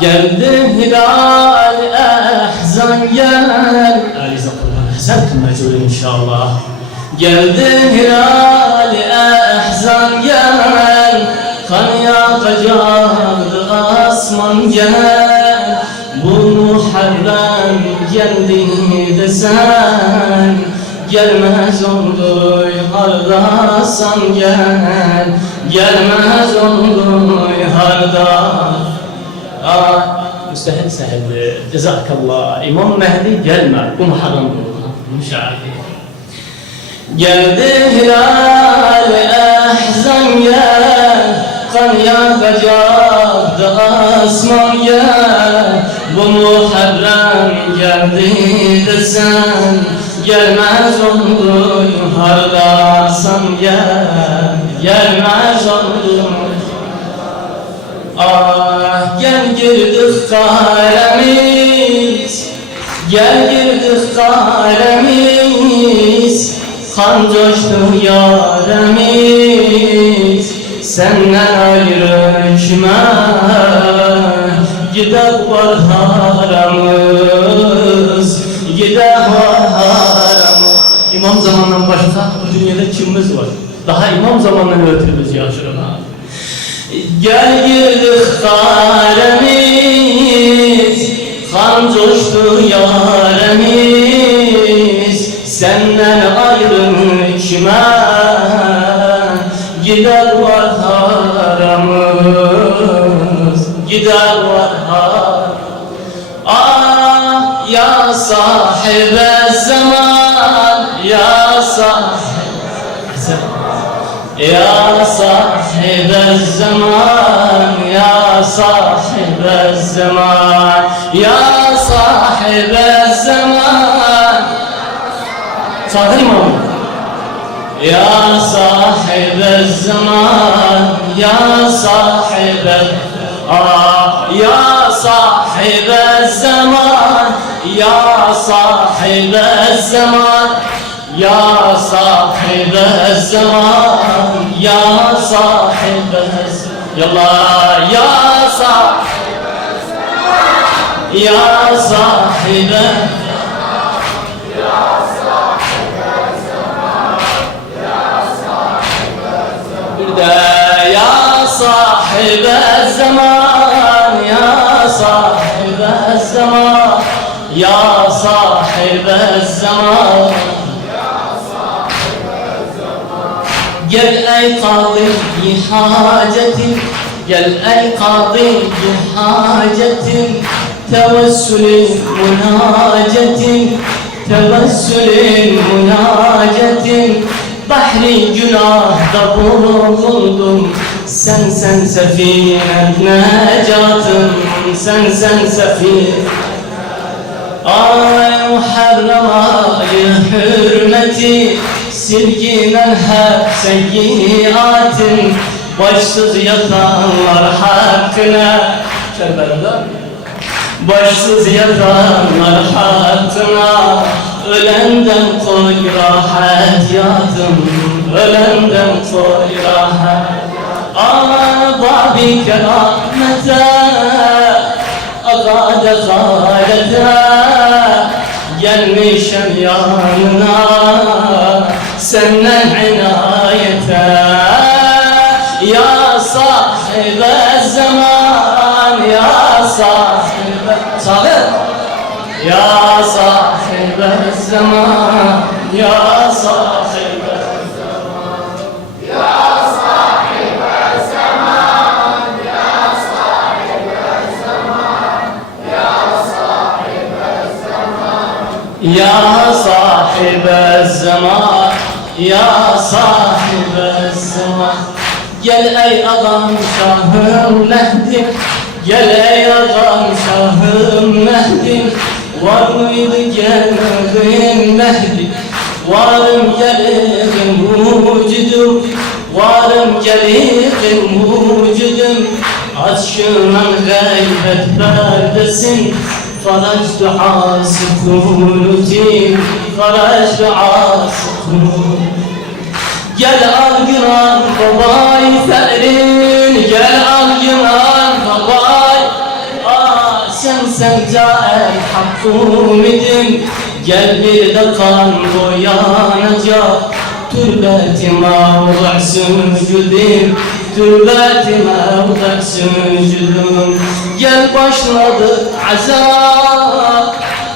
Geldi hilal ehzan gel. Alize Kur'an ehzan kılmacı inşallah. Geldi hilal ehzan gel. Kan yakacaktı asman gel. Bu Muharrem geldi desen. Gelmez oldu hardasan gel. Gelmez oldu hardasan. Müstehil sehildi. Cezakallah. İmam Mehdi gelme. Bu Muharrem oldu. Müşahidi. Geldi hilal ehzan gel. Kan yakacaktı asman gel. Bu Muharrem geldi desen. Gelmez oldu hardasan gel. Gelmez oldu. Ah gel girdik kalemiz. Gel girdik kalemiz. Kan coştu yaremiz. Senden ayrı kime gider var haramız. Gider var haramız. İmam zamandan başka bu dünyada kimimiz var? Daha imam zamandan ötürümüz yaşırım abi. Gel girdik kalemiz. Kan coştu yaremiz. Senden ayrı kime gider var haramız. Gider var haramız. Ah ya sahibe zaman. Ya sahibe zaman. Ya sahibe zaman. Ya sahibe zaman. Ya sahibe zaman. Sadır mı? Ya sahibe zaman. Ya sahibe. Ya sahibe zaman. Ya sahibe zaman. Ya sahibe zaman. Ya sahibe zaman. Yallah ya sahibe zaman. Ya sahibe. Ya sahibe zaman, ya sahibe zaman, ya sahibe zaman, gel ey kadı hacetim, gel ey kadı hacetim, tevessülün münacetim, tevessülün münacetim. Bahri günahda boğuldum. Sen sefine necatım. Sen sefine. Ay Muharrem ayı hürmeti. Silginen hep seyyiatin. Başsız yatanlar hakkına. Kerbela'da. Başsız yatanlar hakkına. Ölenden koy rahat yadım. Ölenden koy rahat. Babi keramete. Agade gayete. Gelmişem yanına. Senden inayete. Ya sahibe zaman. Ya sahibe. Sağır. Ya sahibe zaman, ya sahibe zaman, ya sahibe zaman, ya sahibe zaman, ya sahibe zaman, ya sahibe zaman, ya sahibe zaman. Gel ey ağam şahım Mehdi, gel ey ağam şahım Mehdi. Var mıydı gelin Mehdi? Varım gelin mucidum. Varım gelin mucidum. Aşkından gaybet perdesin. Faraç duası kunutim. Faraç duası kunutim. Gel al günan babay ferin. Gel al günan babay. sence el hakkım idim. Gel bir de kan boyanacak. Türbetime vada sücudum, türbetime vada sücudum. Gel başladı azap,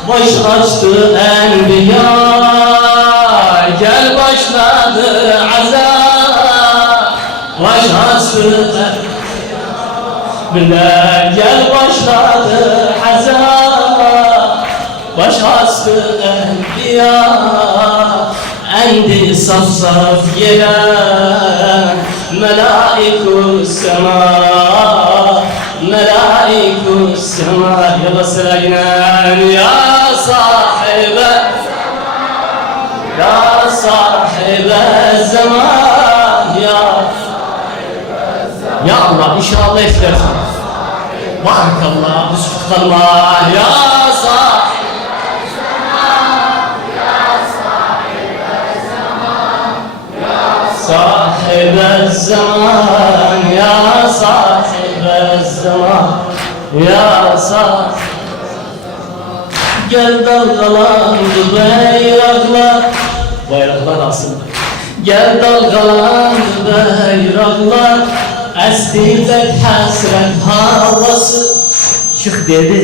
baş açtı enbiya. Gel başladı azap, baş açtı enbiya. Gel başladı azap, baş açtı enbiya. Endi saf saf gelen melaiku sema, melaiku sema. Yalla sırayla ya sahibe, ya sahibe zaman, ya Allah inşallah istersen. Barakallah, müsbet kalma ya sahibe. صاحب الزمان يا صاحب الزمان يا صاحب. Gel dalgalandı bayraklar, bayraklar aslında. Gel dalgalandı bayraklar, esti de hasret havası. Şeyh dedi,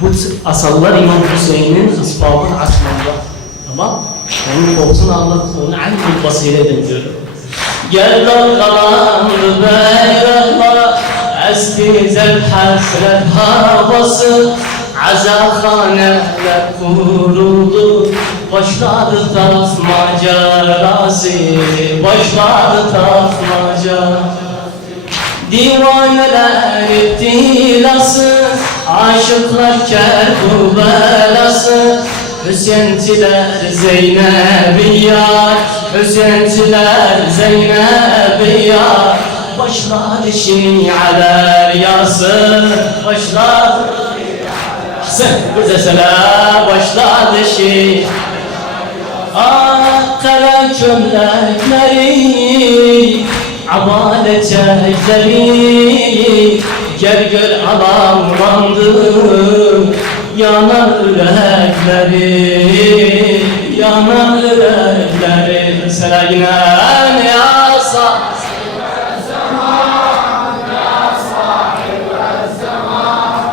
bu asallar İmam Hüseyin'in asbabını açmamda. Tamam. Onun korkusunu Allah, onu alim basiredir diyor. Gel dalgalandı bayraklar, esti zel hasret havası. Azakhaneler kuruldu, başladı taf macerası, başladı taf macerası. Divaneler iftilası, aşıklar kerbelası. Hüseyinçiler Zeynep'iyar, Hüseyinçiler Zeynep'iyar. Başlar şialer yası, başlar sen bize selam, başladı şiir. Ah kara çömlekleri, abalet çekleri. Gel gör alamlandı, yanar yürekleri, yanar yürekleri. Selam ya sahibe zaman, ya sahibe zaman,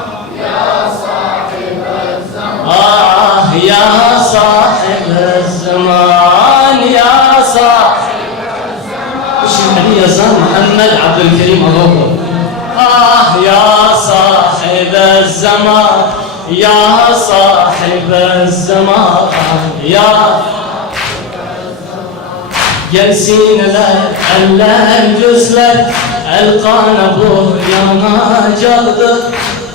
ya sahibe zaman. Ah ya sahibe zaman, ya sahibe zaman. Şimdi yazan Muhammed Abdülkerim Ağabey. Ah ya sahibe zaman, ya sahibe zaman, ya. Gelsin eller gözler, el kanı bu yanacaktır.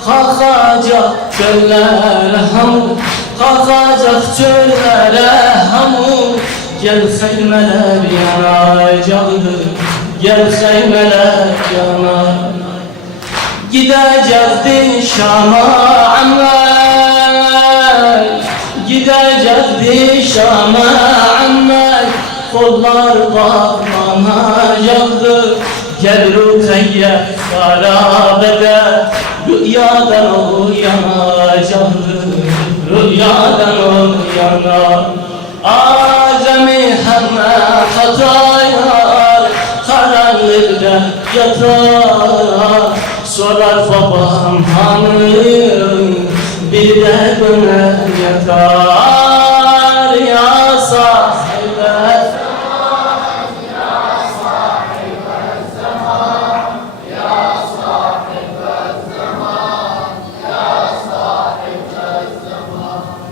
Kalkacak çöllere hamur, kalkacak çöllere hamur. Gel xeymeler yanacaktır, gel xeymeler yanar. Gidecekti Şam'a Ammar, gidecekti Şam'a Ammar. Kollar bağlanacaktı. Gel Rukayye harabede, rüyadan uyanacaktı, rüyadan uyanar. Azami hemme hatayar, karanlıkta yatar. Sorar babam hanım, bir de döner yatar.